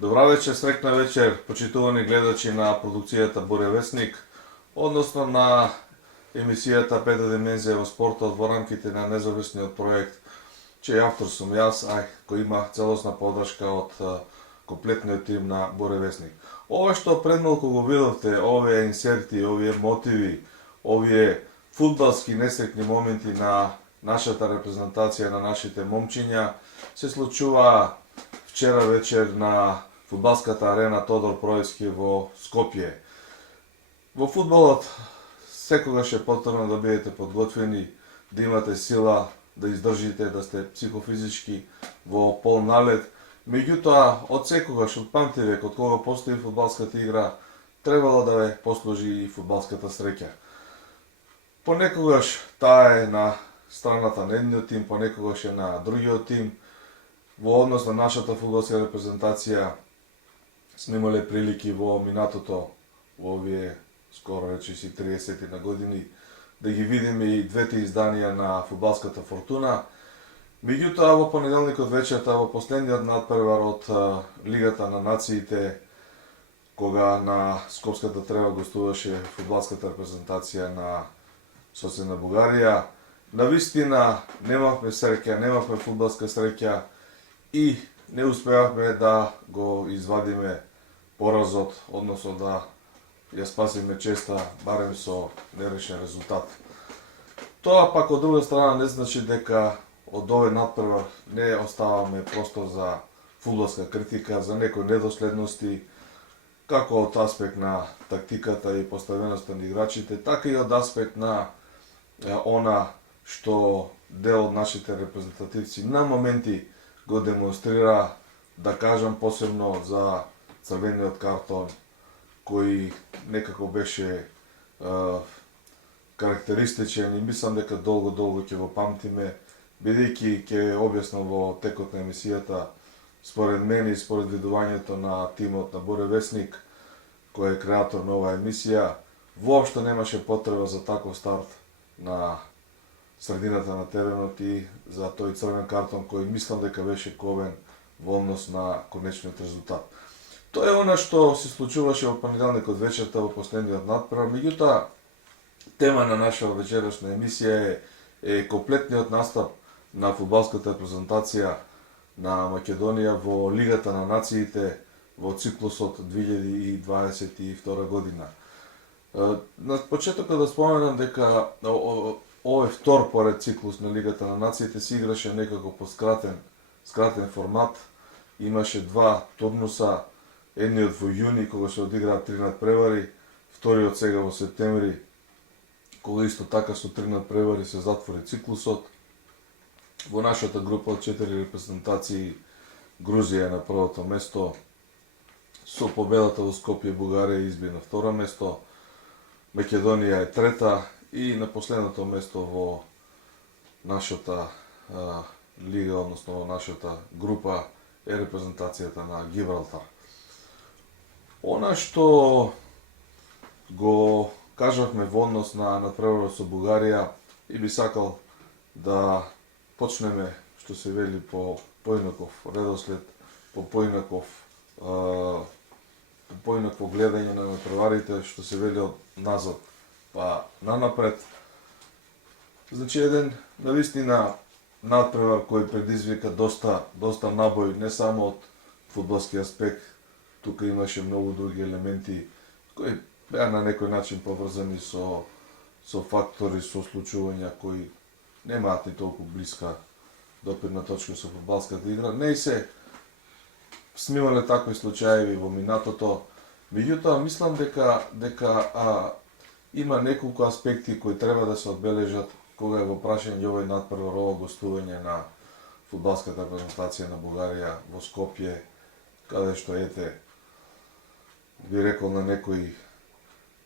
Добра вечер, срекна вечер, почитувани гледачи на продукцијата Буревесник, односно на емисијата Пета димензија во спортот во рамките на независниот проект, чиј автор сум јас, кој има целосна подршка од комплетниот тим на Буревесник. Ова што пред малку го видовте, овие инсерти, овие мотиви, овие фудбалски несреќни моменти на нашата репрезентација, на нашите момчиња, се случуваа вчера вечер на фудбалската арена Тодор Проевски во Скопје. Во фудбалот секогаш е потребно да бидете подготвени, да имате сила, да издржите, да сте психофизички во полналет. Меѓутоа, од секогаш, од памтивек, од кога постои фудбалската игра, требало да ве послужи и фудбалската среќа. Понекогаш таа е на страната на едниот тим, понекогаш е на другиот тим. Во однос на нашата фудбалска репрезентација сме имале прилики во минатото, во овие скоро речиси 30 на години, да ги видиме и двете изданија на фудбалската Фортуна. Меѓутоа, во понеделникот вечерта, во последниот надпревар од Лигата на нациите, кога на Скопската трева гостуваше фудбалската репрезентација на соседна Бугарија, навистина немавме среќа, немавме фудбалска среќа и не успеавме да го извадиме поразот, односно да ја спасиме честа, барем со нерешен резултат. Тоа пак од друга страна не значи дека од овој надпревар не оставаме простор за фудбалска критика, за некои недоследности, како од аспект на тактиката и поставеноста на играчите, така и од аспект на она што дел од нашите репрезентативци на моменти го демонстрира, да кажам посебно за црвениот картон, кој некако беше карактеристичен и мислам дека долго ќе го памтиме, бидејќи ќе објаснам во текот на емисијата, според мене и според видувањето на тимот на Буревесник, кој е креатор на оваа емисија, воопшто немаше потреба за таков старт на средината на теренот и за тој црвен картон кој мислам дека беше ковен во однос на конечниот резултат. Тоа е она што се случуваше во понеделникот вечерта во последниот надпревар, меѓутоа тема на нашава вечерашна емисија е комплетниот настап на фудбалската репрезентација на Македонија во Лигата на нациите во циклусот 2022 година. На почетокот да споменам дека овој втор поред циклус на Лигата на нациите се играше некако по скратен формат. Имаше два турнуса, едниот во јуни кога се одиграа 3 надпревари, вториот сега во септември, кога исто така со 3 надпревари се затвори циклусот. Во нашата група од 4 репрезентации Грузија е на првото место, со победата во Скопје Бугарија изби на второ место, Македонија е трета и на последното место во нашата лига, односно во нашата група е репрезентацијата на Гибралтар. Она што го кажавме во однос на надпреварот со Бугарија и би сакал да почнеме, што се вели, по поинаков редослед, по поинакво гледање на надпреварите, што се вели од назад па нанапред. Значи, еден навистина надпревар кој предизвика доста набој, не само од фудбалски аспект, тука имаше многу други елементи кои беа на некој начин поврзани со фактори, со случувања кои немаат ни толку блиска допирна точка со фудбалската игра. Не и се снимале такви случаи во минатото, меѓутоа мислам дека има неколку аспекти кои треба да се одбележат кога е во прашање овој надпревар, ово гостување на фудбалската репрезентација на Бугарија во Скопје, каде што би рекол на некој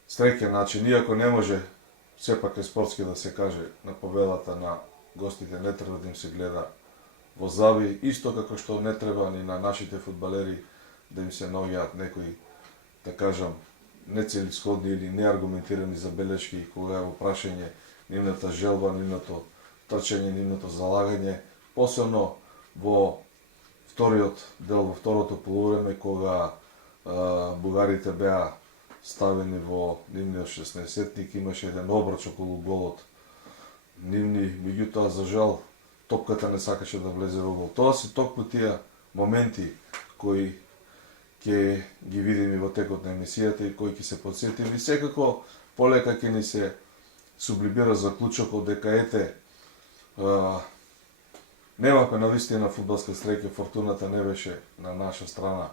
среќен начин, иако не може сепак е спортски да се каже, на победата на гостите не треба да им се гледа во зави, исто како што не треба ни на нашите фудбалери да им се наоѓаат некои, да кажам, нецелисходни или неаргументирани забелешки кога е во прашање нивната желба, нивното трчање, нивното залагање, посебно во вториот дел во второто полувреме кога бугарите беа ставени во нивниот 16-тник, имаше еден обрч околу голот нивни, меѓутоа за жал топката не сакаше да влезе во гол. Тоа се токму тие моменти кои ќе ги видиме во текот на емисијата и кои ќе се подсетиме. И секако полека ќе ни се сублимира заклучокот дека ете немавме навистина фудбалска среќа, фортуната не беше на наша страна.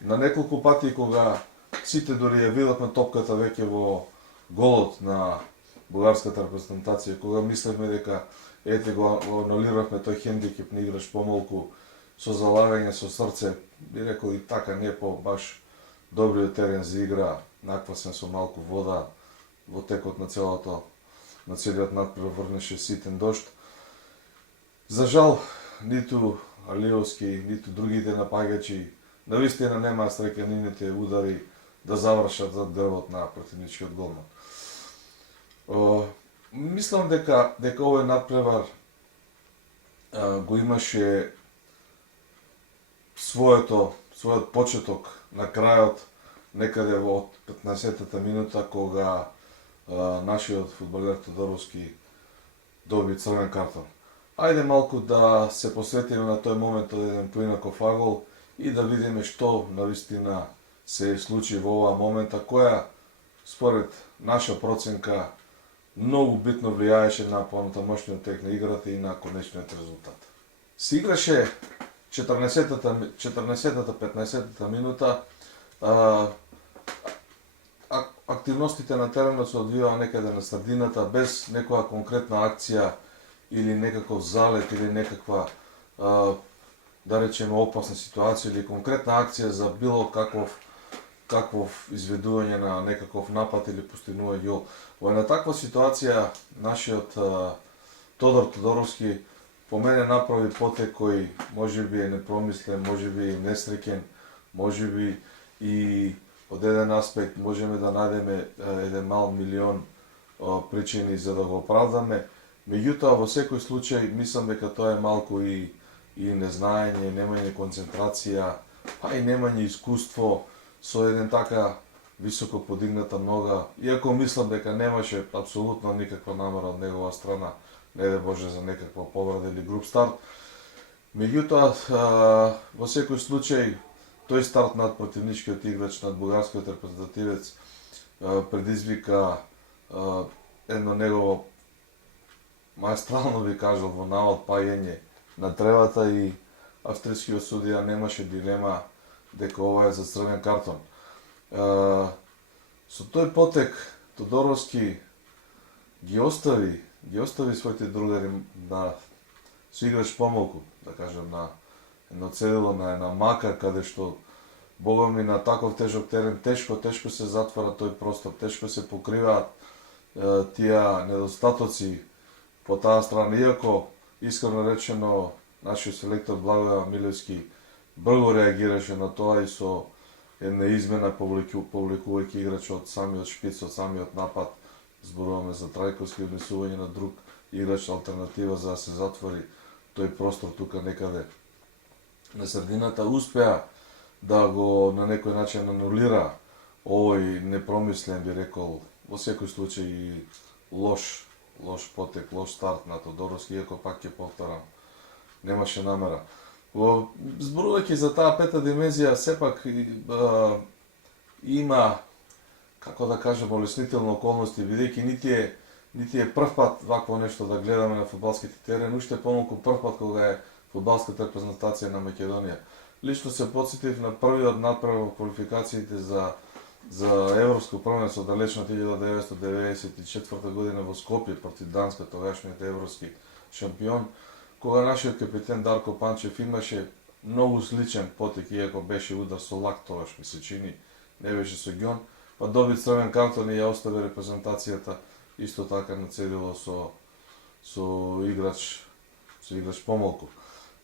На неколку пати кога сите дори ја видовме топката веќе во голот на бугарската репрезентација, кога мислевме дека ете го анулиравме тој хендикеп на играш помалку, со залагање, со срце, би рекол и така не по баш добриот терен за игра, наквасен со малку вода во текот на целиот надпревар врнеше ситен дожд. За жал, ниту Алиевски, ниту другите напаѓачи навистина немаа среќа нивните удари да завршат зад грбот на противничкиот голман. Мислам дека овој надпревар го имаше својот почеток на крајот некаде во 15-та минута кога нашиот фудбалер Тодоровски доби црвен картон. Ајде малку да се посветиме на тој момент од еден поинаков агол и да видиме што навистина се случи во оваа момента, која според наша проценка многу битно влијаеше на понатамошниот тек на играта и на конечниот резултат. Се играше 14-та, 15-та минута, активностите на теренот се одвиваа некаде на средината, без некоја конкретна акција или некаков залет или некаква, да речеме, опасна ситуација или конкретна акција за било каков изведување на некаков напад или постигнување гол. Во една таква ситуација нашиот Тодор Тодоровски по мене направи потек кој можеби е непромислен, можеби е несреќен, можеби и од еден аспект можеме да најдеме еден мал милион причини за да го оправдаме. Меѓутоа, во секој случај, мислам дека тоа е малку и незнаење, немање концентрација, па и немање искуство со еден така високо подигната нога, иако мислам дека немаше апсолутно никаква намера од негова страна, не де Боже за некаква повреда или груп старт. Меѓутоа, во секој случај, тој старт над противничкиот играч, над бугарскиот репрезентативец, предизвика едно негово маестрално би кажал во навод паѓање на тревата и австријскиот судија немаше дилема дека ова е за црвен картон. Со тој потек Тодоровски ги остави своите другари на со играч помалку, да кажем, на едно цедило, на една мака, каде што богоми на таков тежок терен тешко се затвара тој простор, тешко се покриваат тие недостатоци по таа страна, иако искрено речено нашиот селектор Благоје Милевски брзо реагираше на тоа и со една измена повлекувајќи играч од самиот шпиц, од самиот напад, зборуваме за Трајковски, внесување на друг играч алтернатива за да се затвори тој простор тука некаде на средината, успеа да го на некој начин анулира овој непромислен, би рекол, во секој случај и лош потек, лош старт на Тодоровски, иако пак ќе повторам, немаше намера. Зборувајќи за таа пета димензија, сепак има, како да кажем, олеснителни околности, бидејќи нити е прв пат вакво нешто да гледаме на фудбалските терен, уште помалку прв пат кога е фудбалската репрезентација на Македонија. Лично се потсетив на првиот надпревар во квалификациите за европско првенство далечно 1994 година во Скопје против Данска, тогашниот европски шампион, кога нашиот капитен Дарко Панчев имаше многу сличен потек, иако беше удар со лак тогаш, ми се чини, не беше со ѓон, па доби црвен картон и ја остави репрезентацијата исто така на цедило со играч помалку.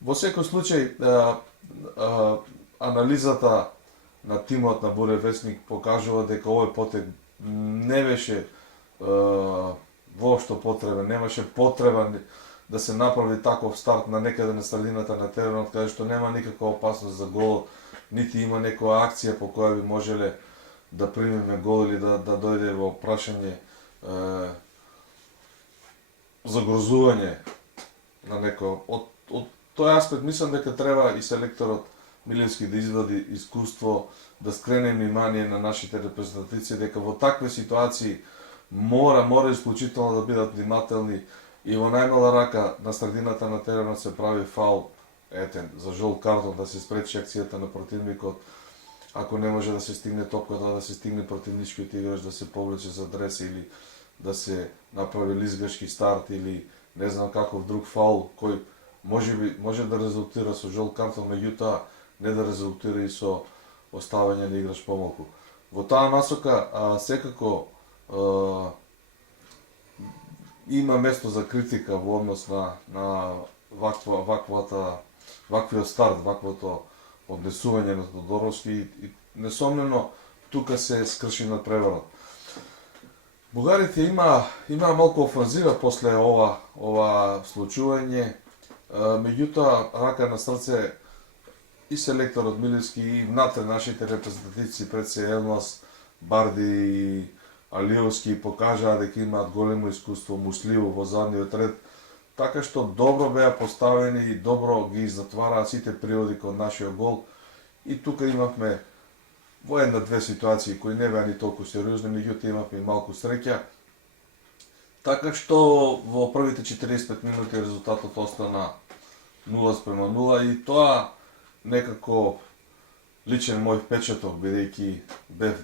Во секој случај, анализата на тимот на Буревесник покажува дека овој потек не беше воопшто потребен, немаше потреба да се направи таков старт на некаде на средината на теренот, каде што нема никаква опасност за гол, нити има некоја акција по која би можеле да примиме гол или да дојде во прашање загрозување на некој. Од тој аспект мислам дека треба и селекторот Милевски да извади искуство, да скрене внимание на нашите репрезентатици дека во такви ситуации мора исклучително да бидат внимателни и во најмала рака на средината на теренот се прави фаул, за жол картон да се спречи акцијата на противникот, ако не може да се стигне топката, да се стигне противничкиот играч, да се повлече за дрес или да се направи лизгашки старт или не знам каков друг фаул кој може да резултира со жол картон, меѓутоа не да резултира и со оставање на играч помалку. Во таа насока секако има место за критика во однос на ваквиот старт, ваквото однесување на Тодоровски и несомнено тука се скрши на преварот. Бугарите има малку офанзива после ова случување, меѓутоа рака на срце и селекторот Милевски и внатре нашите репрезентативци пред се Елмас, Барди и Алиевски покажаа дека имаат големо искуство, мусливо во задниот ред, така што добро беа поставени и добро ги затвараа сите приводи кон нашиот гол. И тука имавме во една-две ситуации кои не беа ни толку сериозни, меѓутоа имавме и малку среќа. Така што во првите 45 минути резултатот остана 0:0 и тоа некако личен мој впечаток, бидејќи бев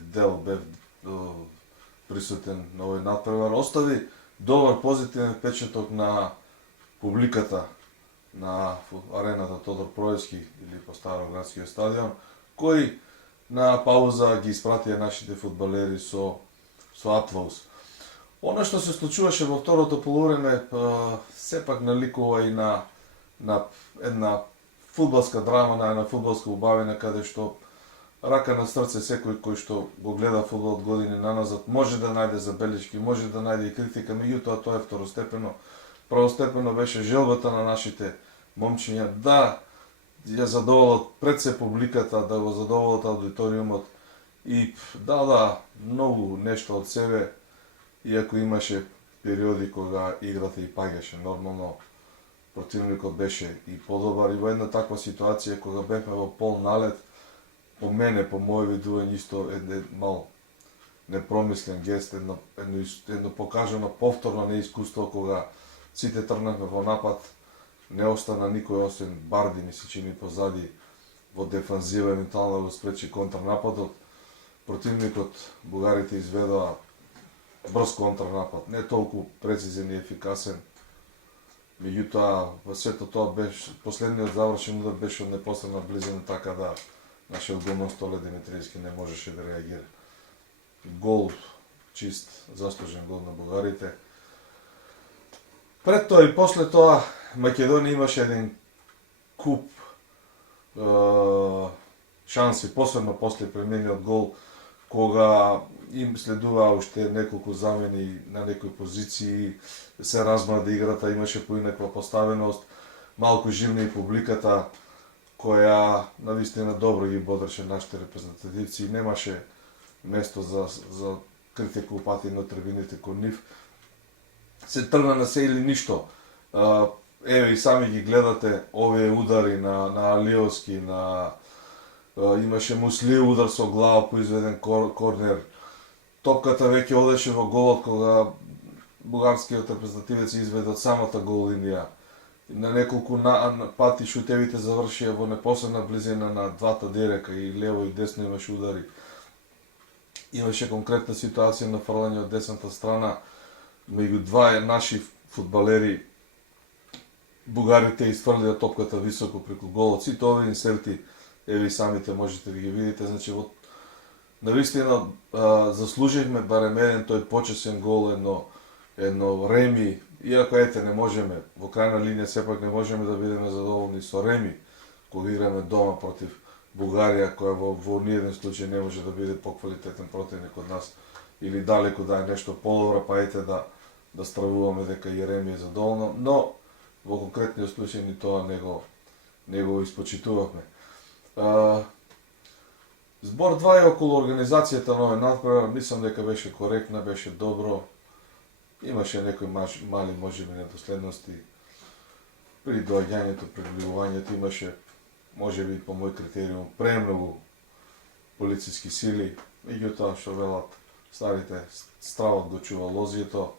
присутен на овој натпревар, остави добар позитивен впечаток на публиката на арената Тодор Проевски или по Староградскиот стадион, кои на пауза ги испратија нашите фудбалери со аплауз. Оно што се случуваше во второто полувреме сепак наликува и на една фудбалска драма, на една фудбалска убавина, каде што рака на срце секој кој што го гледа фудбал од години наназад може да најде забелешки, може да најде и критика, меѓутоа тоа е второстепено. Првостепено беше желбата на нашите момчиња да ја задоволат пред се публиката, да го задоволат аудиториумот и да многу нешто од себе, иако имаше периоди кога играта и паѓаше. Нормално противникот беше и подобар и во една таква ситуација кога бевме во пол налет, по мене, по моје видување исто мал непромислен гест, едно покажано повторно неискуство кога сите тргнавме во напад, не остана никој освен Барди, ми се чини позади во дефанзива, евентуално да го спречи контрнападот. Противникот, бугарите изведоа брз контрнапад, не толку прецизен и ефикасен. Меѓутоа, во сето тоа беше, последниот завршен удар беше од непосредна близина, така да нашиот голман Столе Димитриевски не можеше да реагира. Гол, чист, заслужен гол на бугарите. Пред тоа и после тоа, Македонија имаше еден куп шанси, посебно после преминиот гол, кога им следуваа уште неколку замени на некои позиции, се размади играта, имаше поинаква поставеност, малку живна и публиката, која навистина добро ги бодреше нашите репрезентативци и немаше место за критика упатени од трибините кон нив. Се тргна на се или ништо. Еве и сами ги гледате овие удари на Алиевски, имаше муслив удар со глава по изведен корнер. Топката веќе одеше во голот кога бугарскиот репрезентативец изведе од самата гол линија. На неколку пати шутевите завршија во непосредна близина на двата дирека, и лево и десно имаше удари. Имаше конкретна ситуација на фрлање од десната страна меѓу два наши фудбалери. Бугарите изфрлија топката високо преку голот. Сите овие инсерти, еве и самите можете да ги видите, значи навистина заслуживме барем еден тој почесен гол, едно реми, иако не можеме, во крајна линија сепак не можеме да бидеме задоволни со реми, кога играме дома против Бугарија, која во ниеден случај не може да биде поквалитетен противник од нас, или далеку да е нешто подобро, па да стравуваме дека и реми е задоволно, но во конкретниот случај ни тоа не го испочитувавме. Збор 2 е околу организацијата на овој надпревар, мислам дека беше коректна, беше добро. Имаше некои мали можеби недоследности при доаѓањето, при влегувањето, имаше можеби по мој критериум премногу полициски сили, меѓутоа што велат старите, стравот го чува лозието.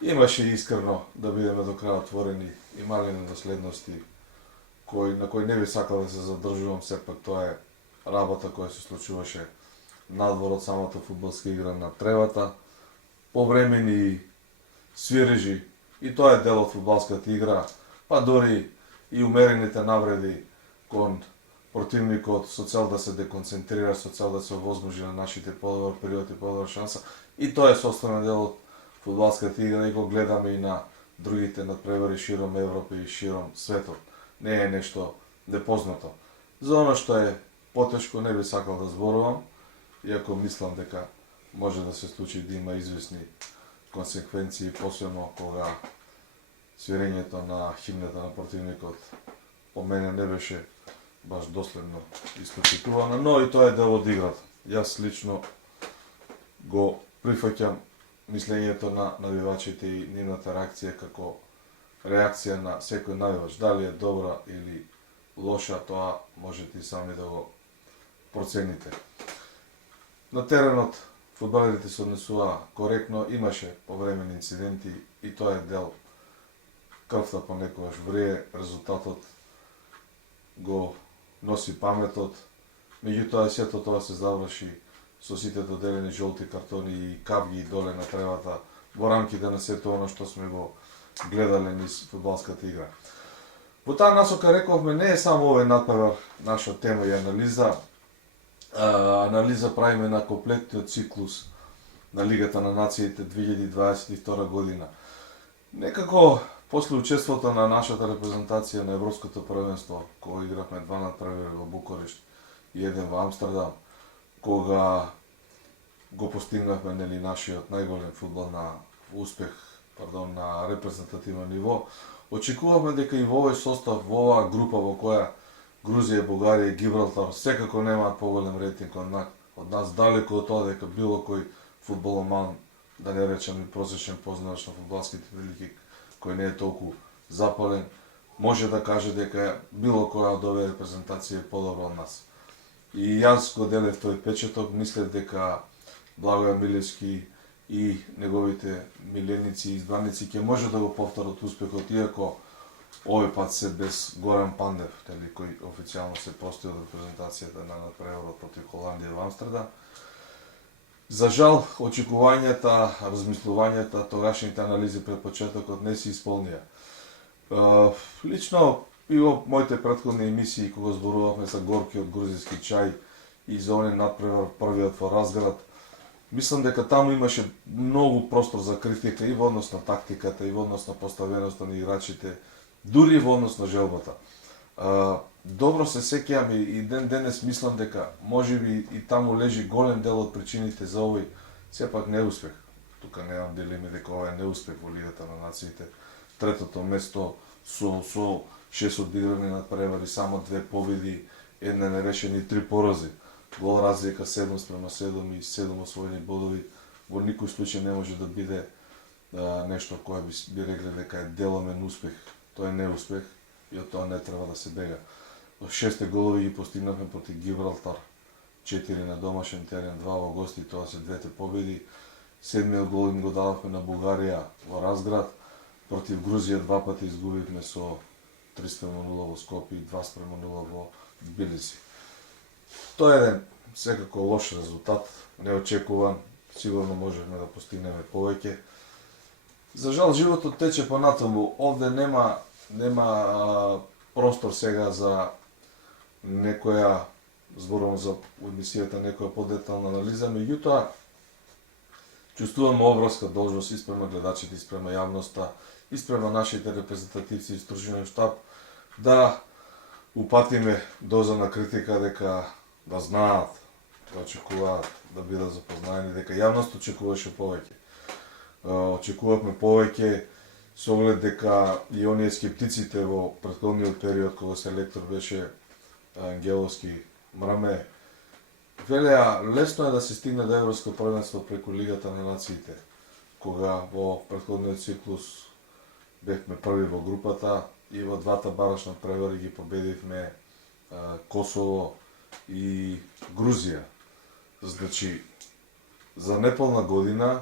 Имаше искрено, да бидеме до крај отворени, и мали недоследности на кои не би сакал да се задржувам, сепак тоа е работа која се случуваше надвор од самата фудбалска игра на тревата, повремени свирежи, и тоа е дел од фудбалската игра, па дори и умерените навреди кон противникот со цел да се деконцентрира, со цел да се овозможи на нашите подобар период и подобар шанса. И тоа е составен дел од фудбалската игра и го гледаме и на другите надпревари широм Европа и широм светот. Не е нешто непознато. За оно што е потешко не би сакал да зборувам, иако мислам дека може да се случи да има известни консеквенции, посебно кога свирењето на химната на противникот по мене не беше баш доследно испочитувано, но и тоа е дел од играта. Јас лично го прифаќам мислењето на навивачите и нивната реакција како реакција на секој навивач. Дали е добра или лоша, тоа можете и сами да го процените. На теренот фудбалерите се однесуваа коректно, имаше повремени инциденти и тоа е дел. Крвта понекогаш врие, резултатот го носи паметот, меѓутоа сето тоа се заврши со сите доделени жолти картони и кавги доле на тревата во рамките на сето оно што сме го гледале низ фудбалската игра. Во таа насока рековме, не е само овој надпревар наша тема и анализа. Анализа правиме на комплетниот циклус на Лигата на нациите 2022 година. Некако после учеството на нашата репрезентација на Европското првенство, кога игравме два надпревари во Букурешт и еден во Амстердам, кога го постигнавме нашиот најголем фудбал на успех, на репрезентативно ниво, очекувавме дека и во овој состав, во оваа група во која Грузија, Бугарија и Гибралтар секако немаат поголем рейтинг од нас, далеку од тоа дека било кој фудбаломан, да не речем и просечен познавач на фудбалските прилики, кој не е толку запален, може да каже дека било која од овие репрезентации е подобра од нас. И јас го делев тој печеток, мислев дека Благоје Милевски и неговите миленици и избраници ќе може да го повторат успехот, иако овој пат се без Горан Пандев, кој официјално се прости од репрезентацијата на надпреварот против Холандија во Амстердам. За жал, очекувањата, размислувањата, тогашните анализи пред почетокот не се исполнија. Лично и во моите претходни емисии, кога зборувавме за горкиот грузиски чај и за оној надпревар првиот во Разград, мислам дека таму имаше многу простор за критика и во однос на тактиката, и во однос на поставеноста на играчите, дури и во однос на желбата. Добро се сеќавам и денес мислам дека можеби и таму лежи голем дел од причините за овој сепак неуспех. Тука немам дилеми дека ова е неуспех во Лигата на нациите. Третото место со 6 одиграни надпревари, само 2 победи, една нерешени 3 порази. Гол разлика 7:7 и 7 освоени бодови во никој случај не може да биде нешто кое би рекле дека е деломен успех. Тоа е неуспех и од тоа не треба да се бега. 6 голови ги постигнавме против Гибралтар, 4 на домашен терен, 2 во гости, тоа се двете победи. 7-миот гол им го дадовме на Бугарија во Разград, против Грузија 2 пати изгубивме со 3:0 во Скопје и 2:0 во Тбилиси. Тоа е еден секако лош резултат, неочекуван, сигурно можевме да постигнеме повеќе. За жал, животот тече понатаму, овде нема простор сега за некоја, зборувам за емисијата, некоја подетална анализа, меѓутоа чувствувам обврска должност испрема гледачите, испрема јавноста, испрема нашите репрезентативци и стружниот штаб, да упатиме доза на критика, дека да знаат, да очекуваат, да бидат запознаени, дека јавност очекуваше повеќе. Очекувавме повеќе со оглед дека и оние скептиците во претходниот период кога селектор беше Ангеловски Мраме велеа лесно е да се стигне до Европско првенство преку Лигата на нациите, кога во претходниот циклус бевме први во групата и во двата барачни превари ги победивме Косово и Грузија. Значи, за неполна година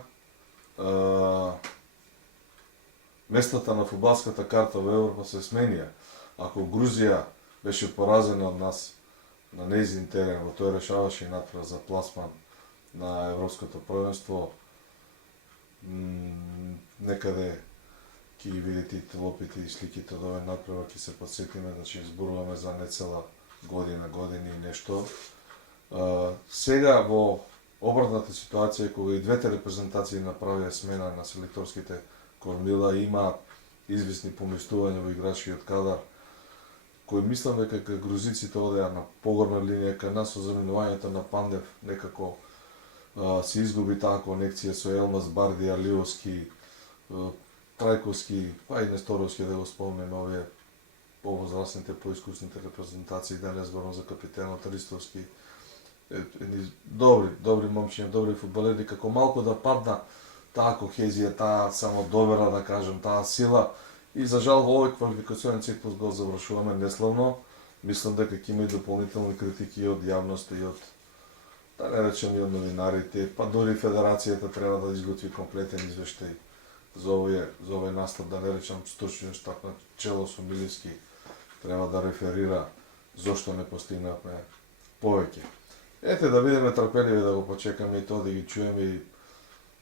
местата на фудбалската карта во Европа се сменија. Ако Грузија беше поразена од нас на нејзин терен, во тој решаваше и натпред за пласман на Европското првенство, некаде ќе ги видите и телопите и сликите од овој натпревар, ќе се подсетиме, значи зборуваме за нецела години и нешто. Сега во обратната ситуација, кога и двете репрезентации направија смена на селекторските кормила, има извисни поместувања во играчкиот кадар, кој мислам дека грузиците одеа на погорна линија кај нас со заменувањето на Пандев некако се изгуби таа конекција со Елмаз, Барди, Алиовски, Трајковски, па и Несторовски, да го спомнеме, овие повозрастните, поискусните репрезентации, да не зборам за капитенот Ристовски, добри момчиња, добри фудбалери, како малку да падна таа кохезија, таа самодовера, да кажем, таа сила. И за жал во овој квалификационен циклус го завршуваме неславно. Мислам дека ќе има и дополнителни критики од јавноста и од, да не речем, и од новинарите, па дори федерацијата треба да изготви комплетен извештај за овој настап, да не речем стручниот штаб на чело со Милевски треба да реферира зошто не постигнавме повеќе. Ете, да видиме трпеливи, да го почекаме и тоа, да ги чуеме и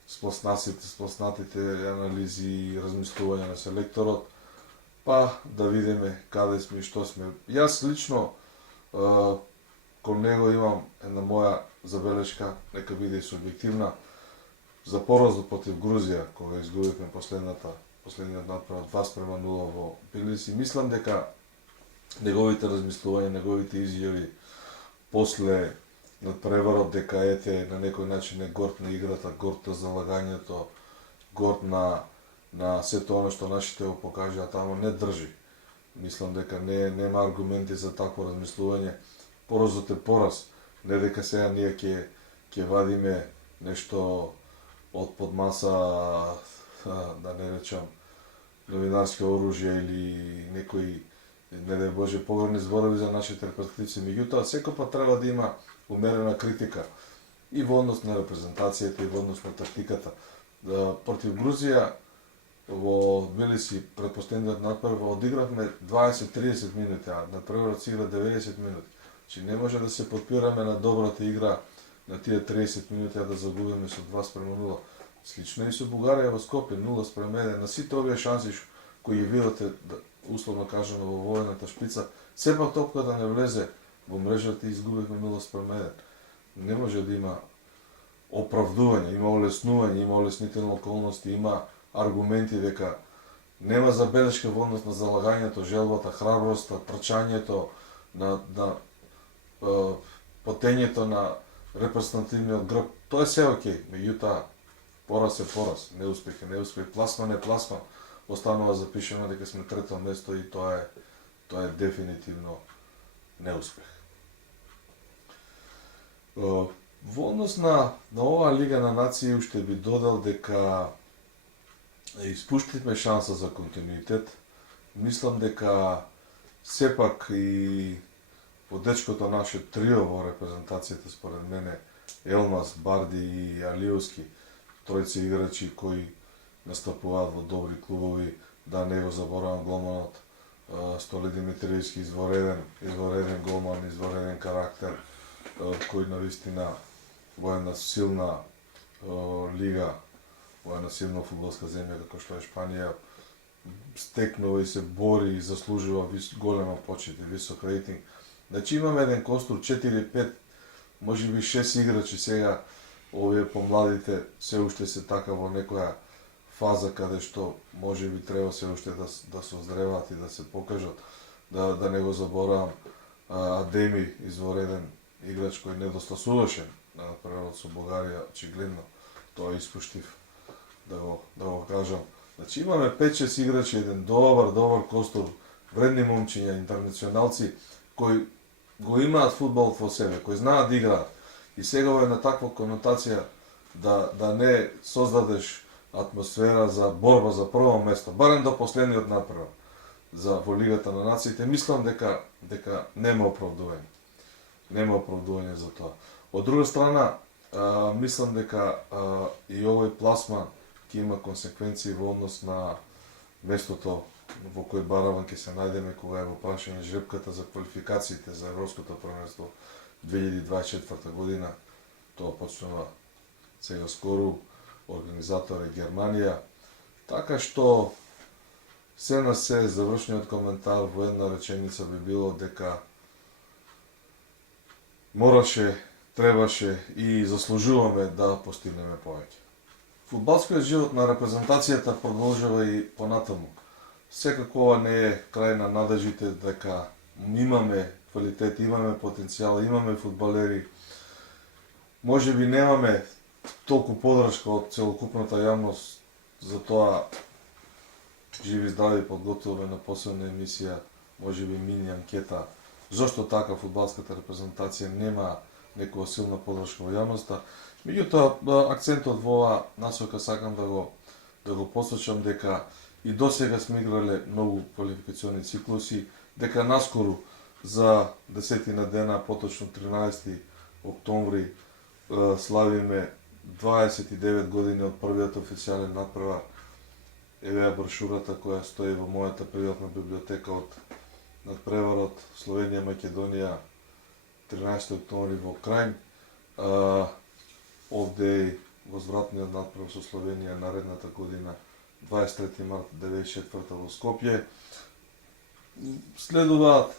сплоснатите анализи и размислувања на селекторот, па да видиме каде сме и што сме. Јас лично кон него имам една моја забелешка, нека биде и субјективна, за поразот против Грузија, кога изгубивме последниот натпревар 2:0 во Тбилиси. Мислам дека неговите размислувања, неговите изјави после надпреварот, дека ете на некој начин е горд на играта, горд на залагањето, горд на сето оно што нашите го покажаат, ама не држи. Мислам дека нема аргументи за такво размислување. Поразот е пораз, не дека сега ние ќе вадиме нешто од подмаса, да не речам, новинарски оружје или некои, не дај Боже, погребни зборови за нашите репрезентативци. Меѓутоа, секој треба да има умерена критика и во однос на репрезентацијата и во однос на тактиката. Против Грузија во Тбилиси пред последниот надпревар одигравме 20-30 минути, а надпреварот се игра 90 минути. Значи не може да се подпираме на добрата игра на тие 30 минути, а да загубиме со 2:0. Слично и со Бугарија во Скопје 0:1. На сите овие шанси кои ги видите, условно кажано, во воената шпица, сепак топката да не влезе во мрежата и изгубивме 0:1. Не може да има оправдување, има олеснување, има олеснителни околности, има аргументи дека нема забелешка во однос на залагањето, желбата, храброста, трчањето, на потењето на репрезентативниот грб. Тоа е се окей, меѓутоа пораз е пораз, неуспех е неуспех, пласман е пласман. Останува запишено дека сме трето место и тоа е дефинитивно неуспех. Во однос на оваа Лига на нации уште би додал дека испуштивме шанса за континуитет. Мислам дека сепак и во дечкото наше трио во репрезентацијата, според мене, Елмаз, Барди и Алиовски, тројци играчи кои настапуваат во добри клубови, да не го заборавам голманот Столи Димитриевски, извореден голман, извореден карактер, кој навистина во една силна лига, во една силна фудбалска земја како што е Шпанија, стекнува и се бори и заслужува голема почит и висок рейтинг. Значи имаме еден костур 4-5, можеби 6 играчи сега, овие помладите се уште се така во некоја фаза каде што можеби треба се уште да созреваат и да се покажат, да не го заборавам Адеми, извореден играч кој недостасуваше на превод со Бугарија, очигледно тоа испуштив, да го кажам. Значи имаме 5-6 играчи, еден добар костур, вредни момчиња, интернационалци, кои го имаат фудбалот во себе, кои знаат да играат. И сега е на таква конотација да не создадеш атмосфера за борба за прво место, барем до последниот напревар за во Лигата на нациите, мислам дека нема оправдување. Нема оправдување за тоа. Од друга страна, мислам дека и овој пласман ќе има консеквенции во однос на местото во кој бараван ќе се најдеме кога е во прашање жребката за квалификациите за Европското првенство 2024 година. Тоа почнува сега скоро, организатор е Германија. Така што се на се завршниот коментар во една реченица би било дека мораше, требаше и заслужуваме да постигнеме повеќе. Фудбалскиот живот на репрезентацијата продолжува и понатаму. Секако ова не е крај на надежите дека имаме квалитет, имаме потенцијал, имаме фудбалери. Може би немаме толку подршка од целокупната јавност, затоа живи здрави подготвуваме на посебна емисија, може би мини анкета, зошто така фудбалската репрезентација нема некоја силна подршка во јавноста. Меѓутоа, акцентот во оваа насока сакам да го посочам дека и досега сме играле многу квалификациони циклуси, дека наскору за 10 дена, поточно 13 октомври, славиме 29 години од првиот официјален надпревар. Еве ја брошурата која стои во мојата приватна библиотека од надпреварот Словенија-Македонија 13 октомври во Крајн. Овде и возвратниот надпревар со Словенија наредната година 23 март 94 во Скопје. Следуваат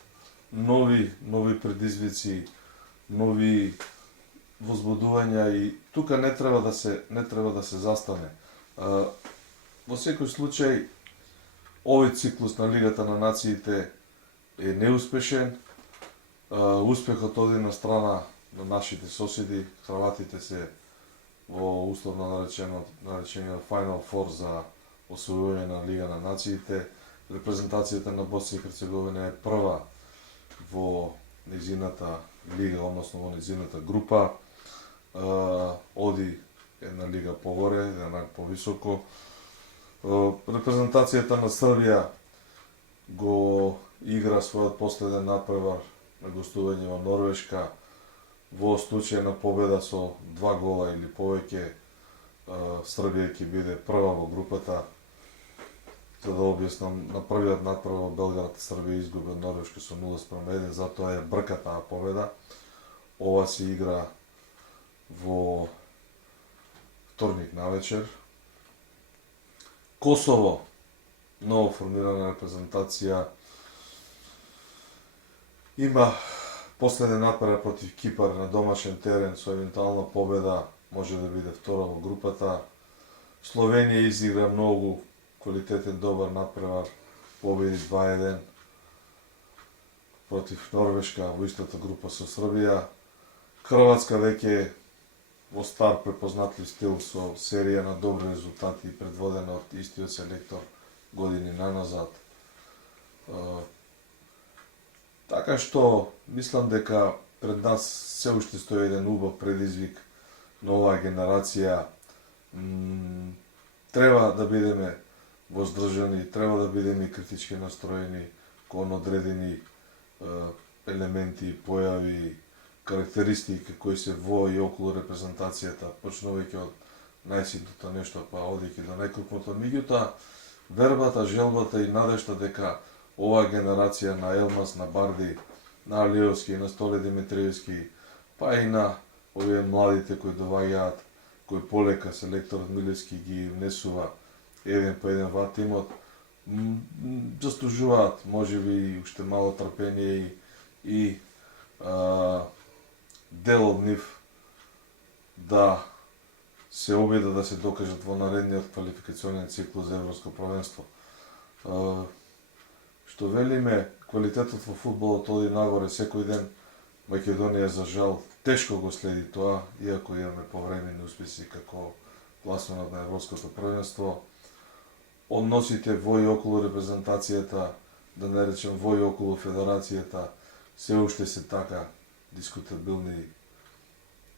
нови предизвици, нови возбудувања и тука не треба да се застане. Во секој случај, овој циклус на Лигата на нациите е неуспешен. Успехот оди на страна на нашите соседи. Хрватите се во условно наречениот Final Four за освојување на Лига на нациите. Репрезентацијата на Босна и Херцеговина е прва во низината лига, односно во низината група. Оди една лига погоре, една рак повисоко. Репрезентацијата на Србија го игра својот последен надпревар на гостување во Норвешка. Во случај на победа со 2 гола или повеќе, Србија ќе биде прва во групата. За да објаснам, на првиот надпревар во Белград Србија изгуби од Норвешка со 0:1, затоа е брка таа победа. Ова се игра во вторник навечер. Косово, ново формирана репрезентација, има последен напад против Кипар на домашен терен со евентуална победа, може да биде втора во групата. Словенија изигра многу квалитетен добар надпревар, победи 2:1 против Норвешка во истата група со Србија. Хрватска веќе во стар препознатлив стил со серија на добри резултати предводена од истиот селектор години наназад. Така што мислам дека пред нас се уште стои еден убав предизвик на оваа генерација. Треба да бидеме воздржани, треба да бидеме критички настроени кон одредени елементи, појави, карактеристики кои се во и околу репрезентацијата, почнувајќи од најситното нешто, па одејќи до најкрупното. Меѓутоа, вербата, желбата и надежта дека оваа генерација на Елмас, на Барди, на Алиевски, на Столе Димитриевски, па и на овие младите кои доваѓаат, кои полека селекторот Милевски ги внесува еден по еден во тимот, заслужуваат можеби уште мало трпение и дел од нив да се обидат да се докажат во наредниот квалификационен циклус за Европско првенство. Што велиме, квалитетот во фудбалот оди нагоре секој ден. Македонија за жал тешко го следи тоа, иако имаме повремени успеси како пласманот на Европското првенство. односите во и околу репрезентацијата, да не речем во и околу федерацијата, се уште се така дискутабилни,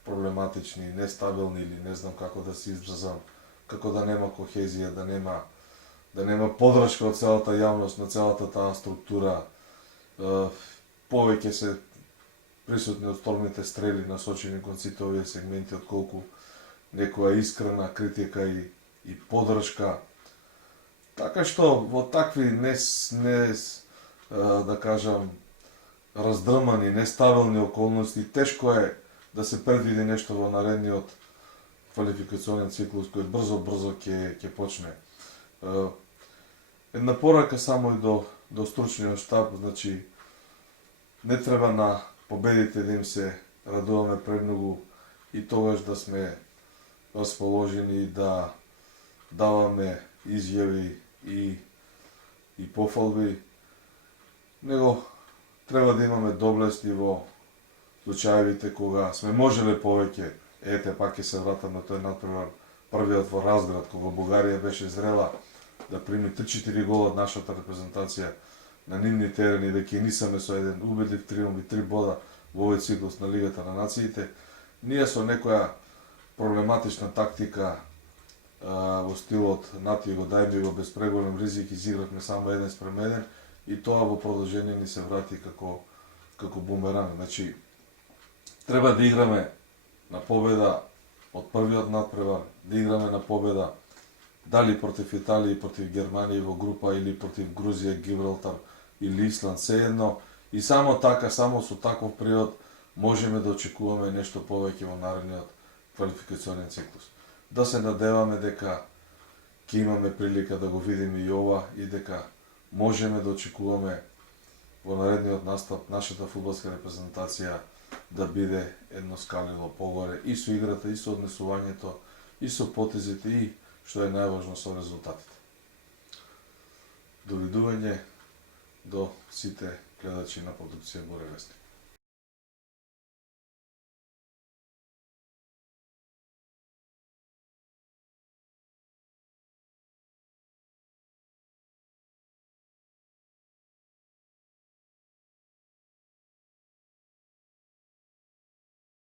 проблематични, нестабилни или не знам како да се изразам, како да нема кохезија, да нема подршка од целата јавност на целата таа структура, повеќе се присутни од стормните стрели насочени кон сите овие сегменти, отколку некоја искрена критика и подршка. Така што во такви да кажам, раздрмани, нестабилни околности, тешко е да се предвиди нешто во наредниот квалификационен циклус кој брзо ќе почне. Една порака само и до стручниот штаб, значи не треба на победите да им се радуваме премногу и тогаш да сме расположени да даваме изјави и пофалби, него треба да имаме доблести во случаевите кога сме можеле повеќе. Ете, пак ќе се вратам на тој надпревар, првиот во Разград, кога Бугарија беше зрела да прими 3-4 гола од нашата репрезентација на нивни терени, да ќе нисаме со еден убедлив триумф и 3 бода во овој циклус на Лигата на нациите. Ние со некоја проблематична тактика во стилот нати го дај ми го без преголем ризик, изигравме само 1:1 и тоа во продолжение ни се врати како бумеранг. Значи, треба да играме на победа од првиот надпревар, да играме на победа дали против Италија и против Германија во група или против Грузија, Гибралтар или Исланд, сеедно. И само така, само со таков привод можеме да очекуваме нешто повеќе во наредниот квалификационен циклус. Да се надеваме дека ќе имаме прилика да го видиме и ова и дека можеме да очекуваме во наредниот настап нашата фудбалска репрезентација да биде едно скалило погоре и со играта, и со однесувањето, и со потезите, и што е најважно со резултатите. Довидување до сите гледачи на продукција Боре Весник.